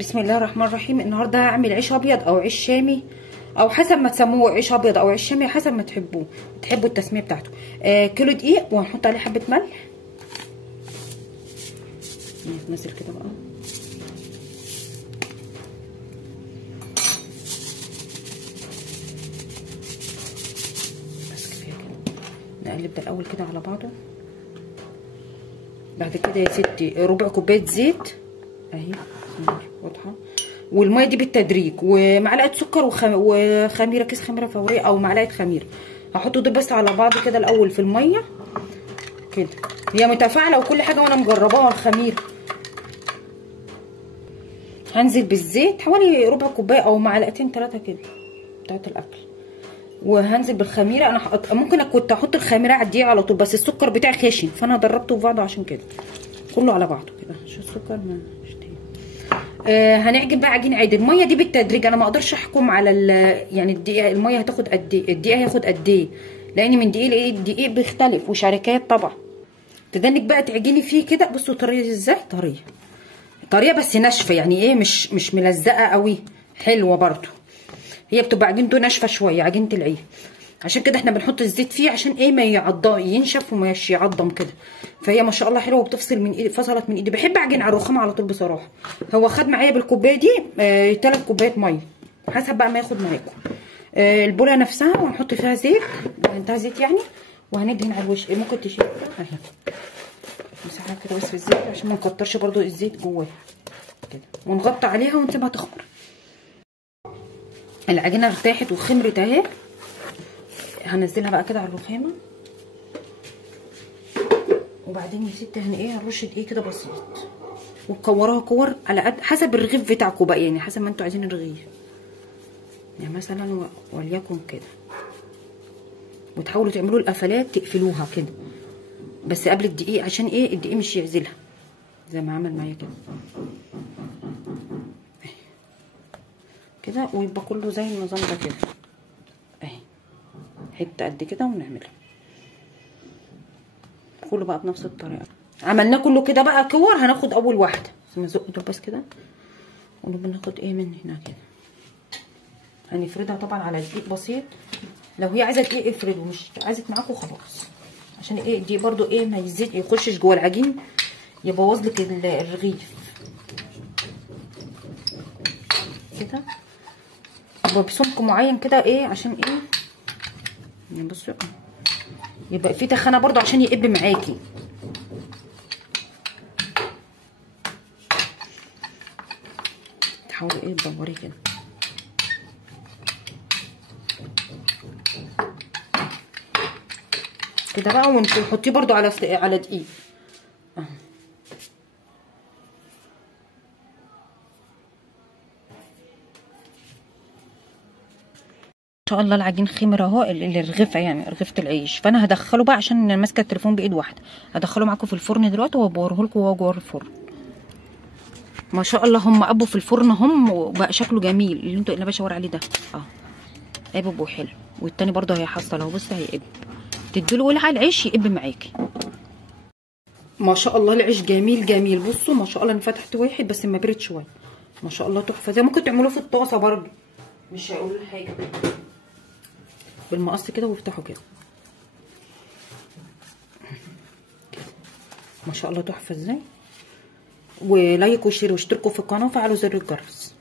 بسم الله الرحمن الرحيم. النهارده هعمل عيش ابيض او عيش شامي، او حسب ما تسموه، عيش ابيض او عيش شامي حسب ما تحبوا التسميه بتاعته. كيلو دقيق وهنحط عليه حبه ملح. ننزل كده بقى. بس كفايه كده. نقلب ده الاول كده على بعضه. بعد كده يا ستي ربع كوبايه زيت اهي واضحه، والميه دي بالتدريج، ومعلقه سكر وخميره، كيس خميره فوريه او معلقه خميره. هحطه ده بس على بعض كده الاول في الميه كده. هي متفاعله وكل حاجه وانا مجرباها الخميره. هنزل بالزيت حوالي ربع كوبايه او معلقتين 3 كده بتاعت الاكل، وهنزل بالخميره. انا ممكن كنت احط الخميره على الدقيق على طول، بس السكر بتاعي خشن فانا دربته في بعضه عشان كده كله على بعضه كده عشان السكر ما هنعجن بقى عجين عادي. الميه دي بالتدريج، انا ما اقدرش احكم على يعني الدقيق الميه هتاخد قد ايه، الدقيق هياخد قد ايه، لان من دقيق لايه الدقيق بيختلف وشركات طبعا. تدنك بقى تعجني فيه كده. بصوا طريه ازاي، طريه بس ناشفه، يعني ايه مش ملزقه قوي، حلوه برضو. هي بتبقى عجينته ناشفه شويه، عجينه العيش، عشان كده احنا بنحط الزيت فيه عشان ايه ما يعضم، ينشف وما يعضم كده. فهي ما شاء الله حلوه وبتفصل من ايدي، فصلت من ايدي. بحب اعجن على الرخامه على طول بصراحه. هو خد معايا بالكوبايه دي 3 كوبايات ميه حسب بقى ما ياخد معاكم. البوله نفسها وهنحط فيها زيت، انتهى زيت يعني، وهندهن على الوش. ممكن تشيل اهي مسحها كده بس في الزيت عشان ما نكترش برده الزيت جواها كده، ونغطي عليها ونسيبها تخمر. العجينه ارتاحت وخمرت اهي. هنزلها بقى كده على الرخامه، وبعدين يا ستي هنرش دقيق كده بسيط، وتكوروها كور على قد حسب الرغيف بتاعكم بقى، يعني حسب ما انتوا عايزين الرغيف، يعني مثلا وليكن كده. وتحاولوا تعملوا القفلات تقفلوها كده بس قبل الدقيق، عشان ايه الدقيق مش يعزلها زي ما عمل معايا كده كده، ويبقى كله زي النظام ده كده اهي، حته قد كده ونعملها كله بقى بنفس الطريقه. عملناه كله كده بقى كور. هناخد اول واحده نزق دول بس كده، وناخد ايه من هنا كده. هنفردها طبعا على دقيق بسيط، لو هي عايزه دقيق افردوا، مش عايزه معاكم خلاص، عشان ايه الدقيق برده ايه ما يخشش جوه العجين يبوظ لك الرغيف كده. يبقى بسمك معين كده ايه، عشان ايه يعني بصوا يبقى في تخانه برده عشان يقب معاكي. تحاولي ايه تدوري كده كده بقى، وانتي حطيه برده على دقيق اهو. ان شاء الله العجين خمر اهو، الرغيفه يعني رغيفه العيش. فانا هدخله بقى عشان ماسكه التليفون بايد واحده، هدخله معاكم في الفرن دلوقتي وبوريه لكم وهو جوه الفرن. ما شاء الله هم قبوا في الفرن هم، وبقى شكله جميل اللي انتوا اللي بشاور عليه ده قبب وحلو. والتاني برده هيحصل اهو، بص هيقب، تديله ولعه العيش يقب معاكي. ما شاء الله العيش جميل جميل. بصوا ما شاء الله انا فتحت واحد بس ما برد شويه، ما شاء الله تحفه. زي ممكن تعملوه في الطاسه برده مش هيقول حاجه. بالمقص كده وافتحوا كده ما شاء الله تحفه ازاي. ولايك وشير واشتركوا في القناه وفعلوا زر الجرس.